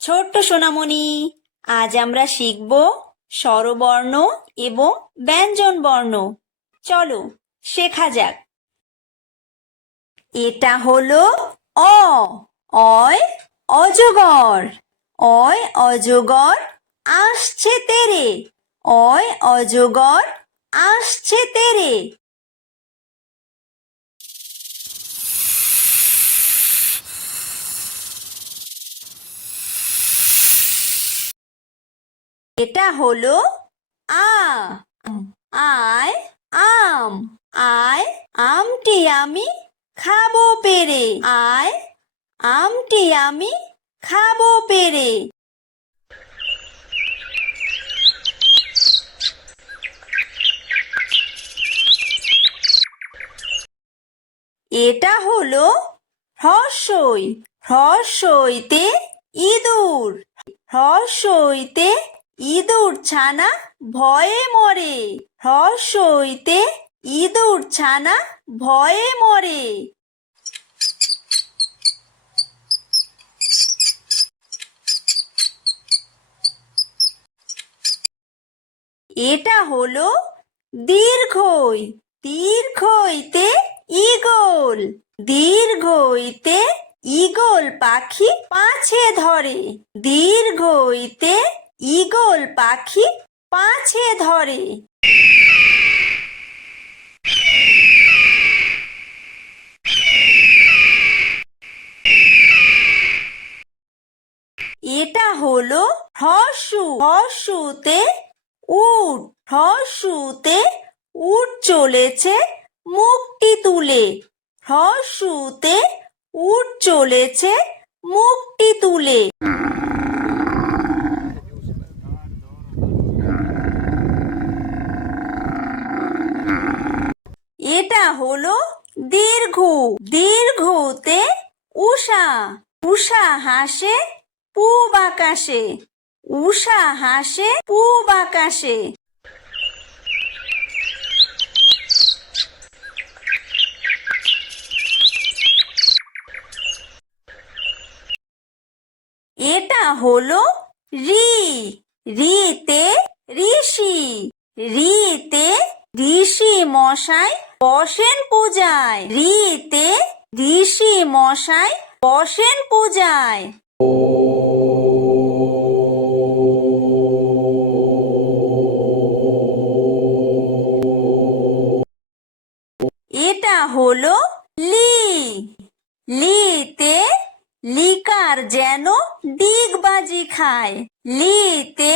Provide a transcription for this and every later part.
ছোট্ট সোনামণি, আজ আমরা শিখব স্বরবর্ণ এবং ব্যঞ্জন বর্ণ। চলো শেখা যাক। এটা হলো অ। অয় অজগর। অয় অজগর আসছে তেরে। অয় অজগর আসছে তেরে। এটা হলো আ। আয় আম। আয় আমটি আমি খাবো পেরে। আয় আমটি আমি খাবো পেরে। এটা হলো হ্রস্বই। হ্রস্বইতে ইঁদুর। হ্রস্বইতে ইঁদুর ছানা ভয়ে মরে। হ্রস্বইতে ইঁদুর ছানা ভয়ে মরে। এটা হলো দীর্ঘই। দীর্ঘইতে ঈগল। দীর্ঘইতে ঈগল পাখি পাছে ধরে। দীর্ঘইতে ঈগল পাখি পাছে ধরে। এটা হলো হ্রস্ব। হ্রস্বতে উট। হ্রস্বতে উট চলেছে মুখটি তুলে। হ্রস্বতে উট চলেছে মুখটি তুলে। এটা হলো দীর্ঘ। দীর্ঘতে উষা। উষা হাসে পূব আকাশে। উষা হাসে পূব আকাশে। এটা হলো ঋ। ঋতে ঋষি। ঋতে ঋষি মশাই বসেন পূজায়। ঋতে ঋষি মশাই বসেন পূজায়। এটা হলো লি। লিতে লিকার যেন ডিগবাজি খায়। লিতে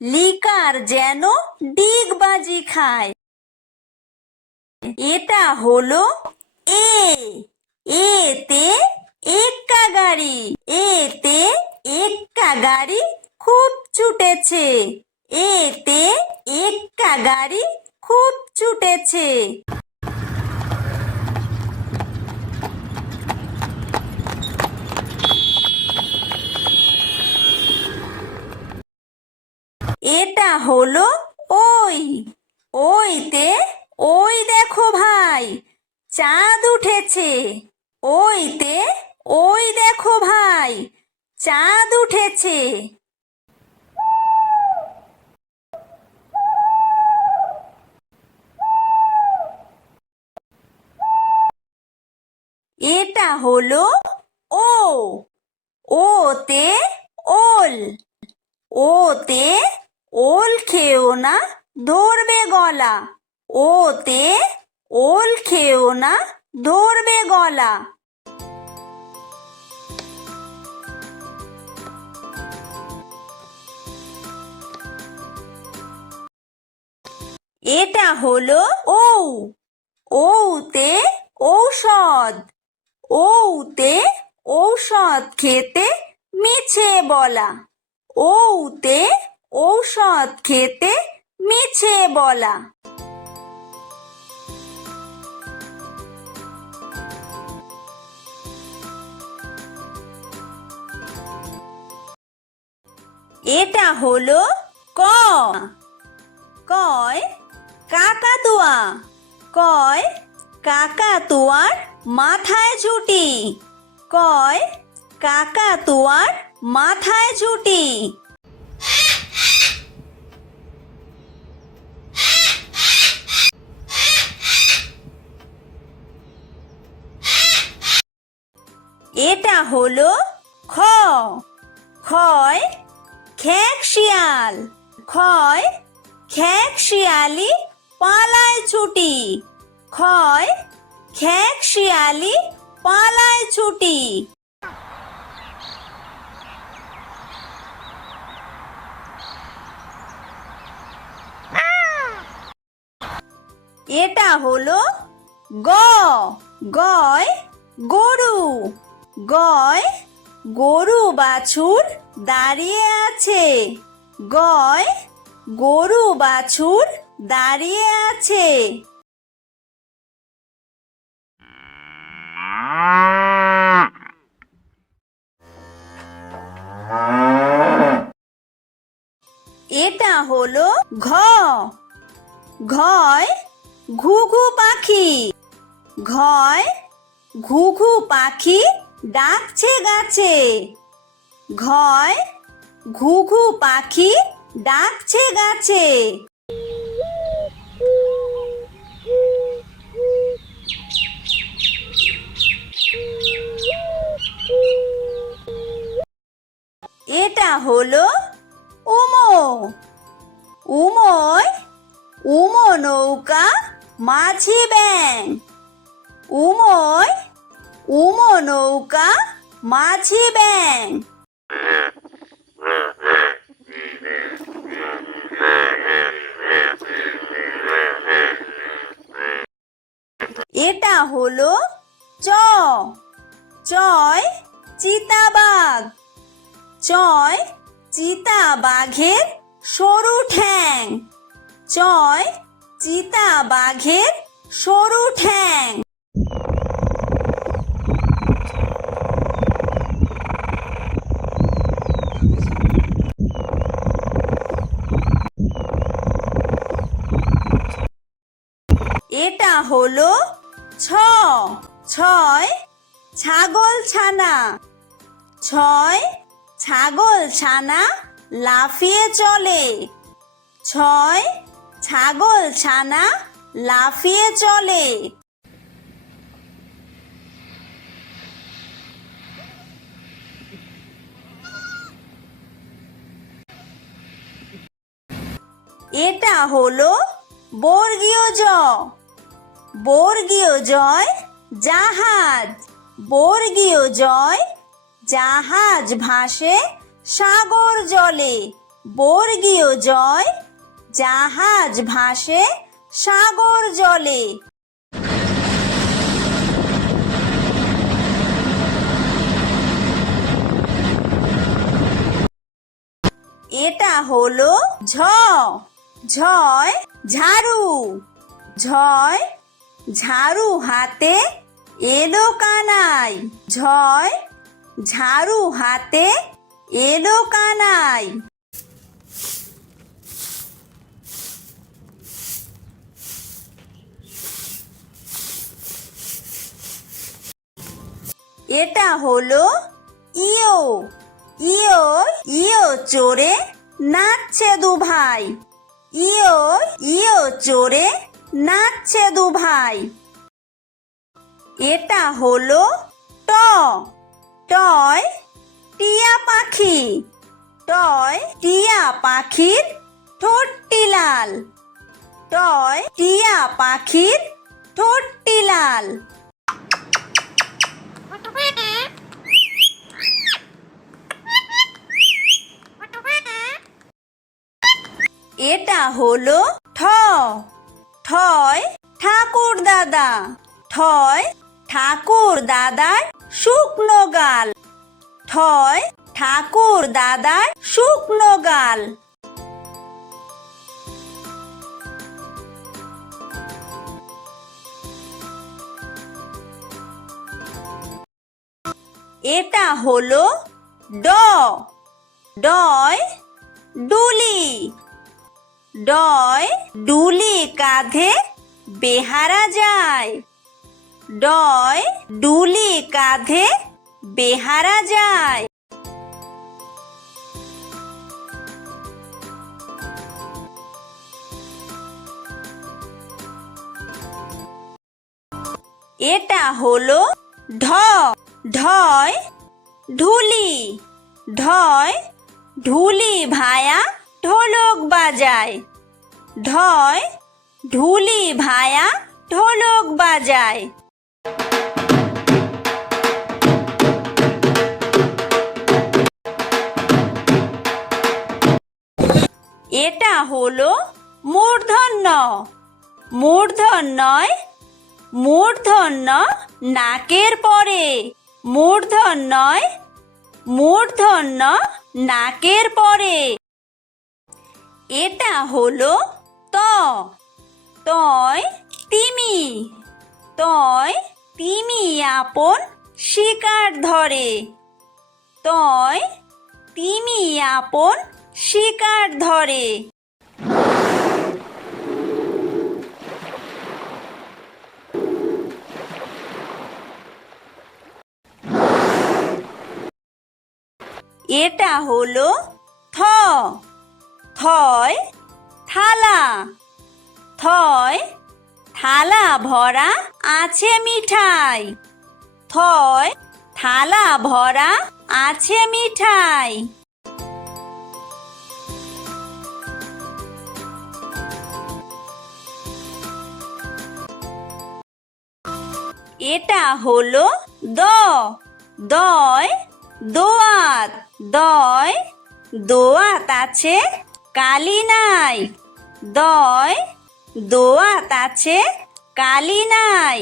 লিকার যেন ডিগবাজি খায়। এটা হলো এ। এতে এক্কা গাড়ি। এতে এক্কা গাড়ি খুব ছুটেছে। এতে এক্কা গাড়ি খুব ছুটেছে। এটা হলো ওই। ওইতে ওই দেখো ভাই চাঁদ উঠেছে। ওইতে ওই দেখো ভাই চাঁদ উঠেছে। এটা হলো ও। ওতে ওল। ওতে ওল খেও না ধরবে গলা। ওতে ওল খেও না ধরবে গলা। এটা হলো ঔ। ঔতে ঔষধ। ঔতে ঔষধ খেতে মিছে বলা। ঔতে ঔষধ খেতে মিছে বলা। এটা হলো ক। কয় কাকাতুয়া। কয় কাকাতুয়ার মাথায় ঝুঁটি। কয় কাকাতুয়ার মাথায় ঝুঁটি। এটা হলো খ। খয় খেক শিয়াল। খয় খেক শিয়ালি পালায় ছুটি। খয় খেক শিয়ালি পালায় ছুটি। এটা হলো গ। গয় গরু। গয় গরু বাছুর দাঁড়িয়ে আছে। গয় গরু বাছুর দাঁড়িয়ে আছে। এটা হলো ঘ। ঘয় ঘুঘু পাখি। ঘয় ঘুঘু পাখি ডাকছে গাছে। ঘয় ঘুঘু পাখি ডাকছে গাছে। এটা হলো উমো। উমোয় উমো নৌকা মাঝি ব্যাং। উমোয় উমো নৌকা মাঝি ব্যাং। এটা হলো চ। চয় চিতাবাঘ। চয় চিতাবাঘের সরু ঠ্যাং। চয় চিতাবাঘের সরু ঠ্যাং। এটা হলো ছ। ছয় ছাগল ছানা। ছয় ছাগল ছানা লাফিয়ে চলে। ছয় ছাগল ছানা লাফিয়ে চলে। এটা হলো বর্গীয় জ। বর্গীয় জয় জাহাজ। বর্গীয় জয় জাহাজ ভাসে সাগর জলে। বর্গীয় জয় জাহাজ ভাসে সাগর জলে। এটা হলো ঝ। ঝয় ঝাড়ু। ঝয় ঝাড়ু হাতে এলো কানাই। ঝয় ঝাড়ু হাতে এলো কানাই। এটা হলো ইয়ো। ইয়ো ইয়ো চড়ে নাচছে দু ভাই। ইয়ো ইয়ো চড়ে নাচছে দু ভাই। এটা হলো ট। টয় টিয়া পাখি। টয় টিয়া পাখির ঠোঁটটি লাল। টয় টিয়া পাখির ঠোঁটটি লাল। এটা হলো ঠ। ঠয় ঠাকুর দাদা। ঠয় ঠাকুর দাদার শুকনো গাল। ঠয় ঠাকুর দাদার শুকনো গাল। এটা হলো ড। ডয় ডুলি। ডয় ডুলি কাঁধে বেহারা যায়। ডয় ডুলি কাঁধে বেহারা যায়। এটা হলো ঢ। ঢয় ঢুলি। ঢয় ঢুলি ভায়া ঢোলক বাজায়। ঢয় ঢুলি ভায়া ঢোলক বাজায়। এটা হলো মূর্ধন্য। মূর্ধন্যয় মূর্ধন্য নাকের পরে। মূর্ধন্যয় মূর্ধন্য নাকের পরে। এটা হলো ত। তয় তিমি। তয় তিমি আপন শিকার ধরে। তয় তিমি আপন শিকার ধরে। এটা হলো থ। থয় থালা। থয় থালা ভরা আছে মিঠাই। থয় থালা ভরা আছে মিঠাই। এটা হলো দ। দয় দোয়াত। দয় দোয়াত আছে কালি নাই। দয় দোয়াত আছে কালি নাই।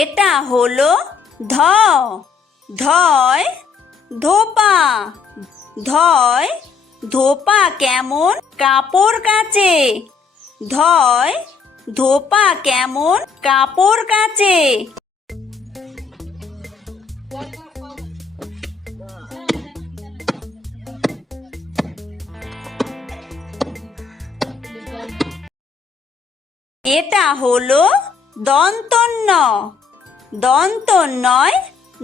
এটা হলো ধ। ধয় ধোপা। ধয় ধোপা কেমন কাপড় কাচে। ধয় ধোপা কেমন কাপড় কাচে। এটা হলো দন্তন্য। দন্তন্যয়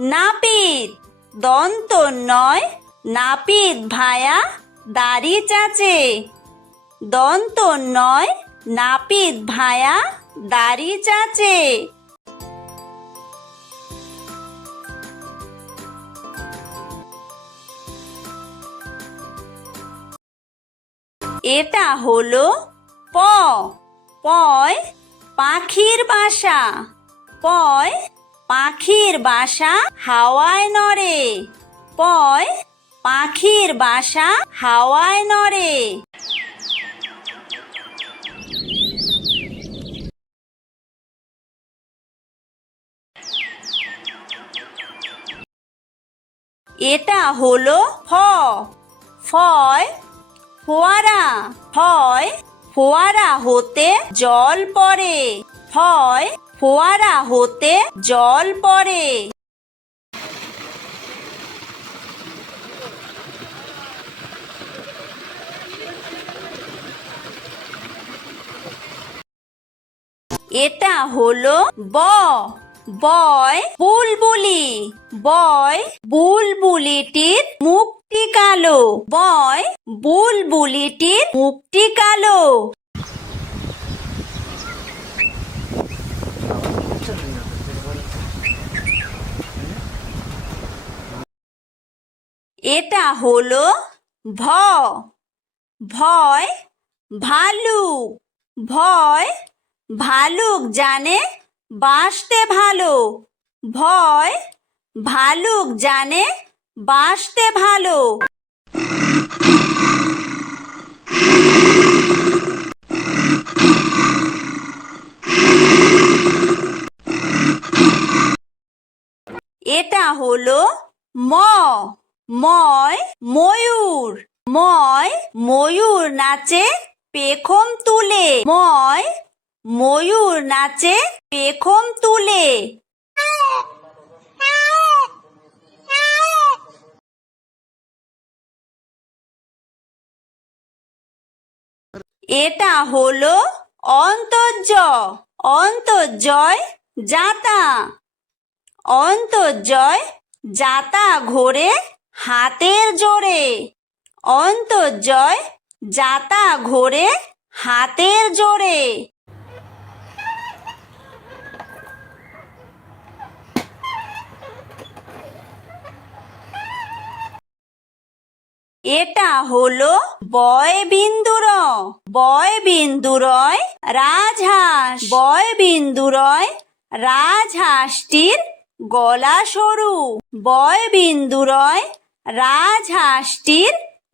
নাপিত। দন্তন্যয় নাপিত ভায়া দাড়ি চাচে। দন্তন্যয় নাপিত ভায়া দাড়ি চাচে। এটা হলো প। পয় পাখির বাসা। পয় পাখির বাসা হাওয়ায় নড়ে। পয় পাখির বাসা হাওয়ায় নড়ে। এটা হলো ফ। ফয় ফোয়ারা। ফয় ফোয়ারা হতে জল পড়ে। ফয় ফোয়ারা হতে জল পড়ে। এটা হলো ব। বয় বুলবুলি। বয় বুলবুলিটির মুখটি কালো। বয় বুলবুলিটির মুখটি কালো। এটা হলো ভ। ভয় ভালুক। ভয় ভালুক জানে বাসতে ভালো। ভয় ভালুক জানে বাসতে ভালো। এটা হলো ম। ময় ময়ূর। ময় ময়ূর নাচে পেখম তুলে। ময় ময়ূর নাচে পেখম তুলে। এটা হলো অন্তর্য অন্তর্জয় যাতা অন্তর্জয় যাতা ঘোরে হাতের জোরে অন্তর্জয় যাতা ঘোরে হাতের জোরে এটা হলো বয়বিন্দুর বয়বিন্দুরয় রাজহাঁস বয়বিন্দুরয় রাজহাঁসটির গলা সরু বয়বিন্দুরয় রাজহাঁসটির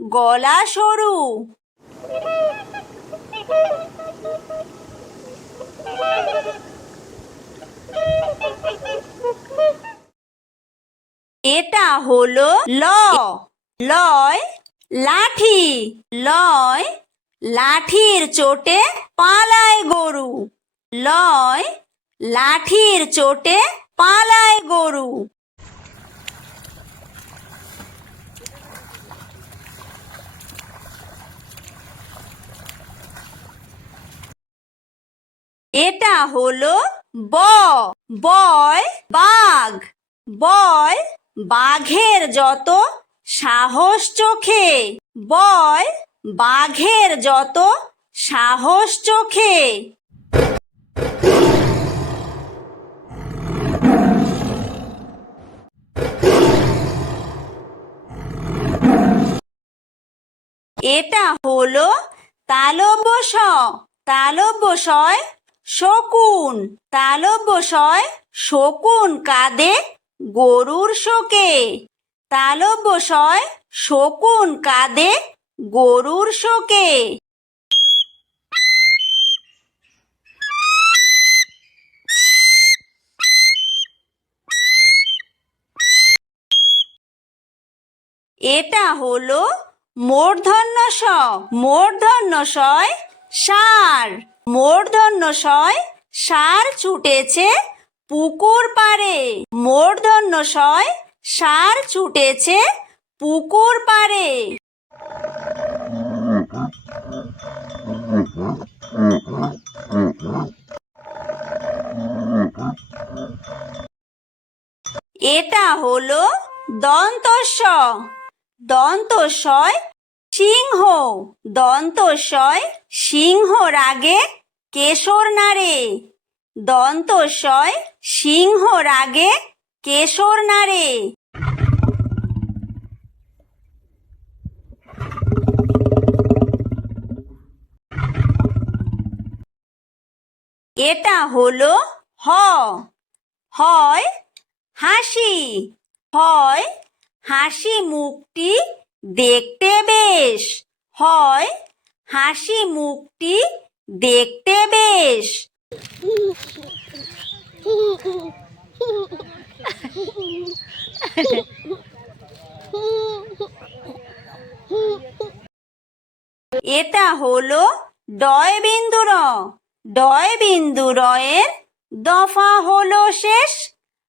গলা সরু এটা হলো ল লয় লাঠি লয় লাঠির চোটে পালায় গরু লয় লাঠির চোটে পালায় গরু এটা হলো বয় বাঘ বয় বাঘের যত সাহস চোখে বয় বাঘের যত সাহস চোখে এটা হলো তালব্য শ তালব্য শয় শকুন তালব্য শয় শকুন কাঁদে গরুর শোকে তালব্য শয় শকুন কাঁদে গরুর শোকে এটা হলো মূর্ধন্য ষ মূর্ধন্য শয় ষাঁড় মূর্ধন্য শয় ষাঁড় ছুটেছে পুকুর পাড়ে মূর্ধন্য শয় ষাঁড় ছুটেছে পুকুর পাড়ে এটা হলো দন্তস্ব দন্তস্বয় সিংহ দন্তস্বয় সিংহ রাগে কেশর নাড়ে দন্তস্বয় সিংহ রাগে কেশর নাড়ে এটা হলো হয় হাসি হয় হাসি মুখটি দেখতে বেশ হয় হাসি মুখটি দেখতে বেশ এটা হলো ডয়বিন্দুর ডয়বিন্দুরয়ের দফা হলো শেষ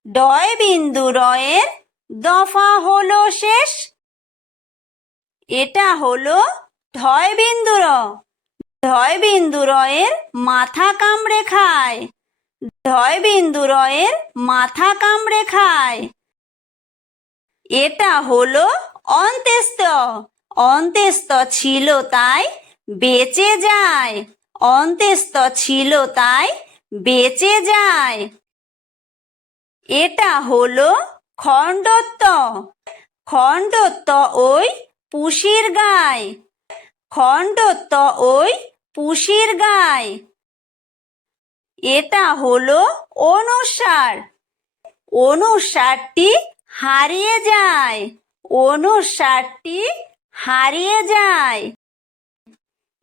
ডয়বিন্দুরয়ের দফা হলো শেষ এটা হলো ঢয়বিন্দুর ঢয়বিন্দুরয়ের মাথা কামড়ে খায় ঢয়বিন্দুরয়ের মাথা কামড়ে খায় এটা হলো অন্ত্যেস্ত অন্ত্যেস্ত ছিল তাই বেঁচে যায় অন্ত্যেস্ত ছিল তাই বেঁচে যায় এটা হলো খণ্ডত্ব খণ্ডত্ব ওই পুষির গায় খণ্ডত্ব ওই পুষির গায় এটা হলো অনুস্বার অনুস্বারটি হারিয়ে যায় অনুস্বারটি হারিয়ে যায়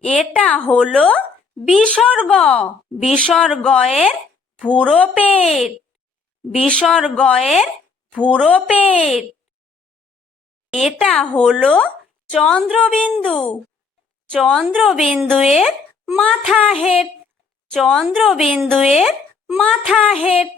এটা হলো বিসর্গ বিসর্গয়ের পুরো পেট বিসর্গয়ের পুরো পেট এটা হলো চন্দ্রবিন্দু চন্দ্রবিন্দুয়ের মাথা হেড চন্দ্রবিন্দুয়ের মাথা হেড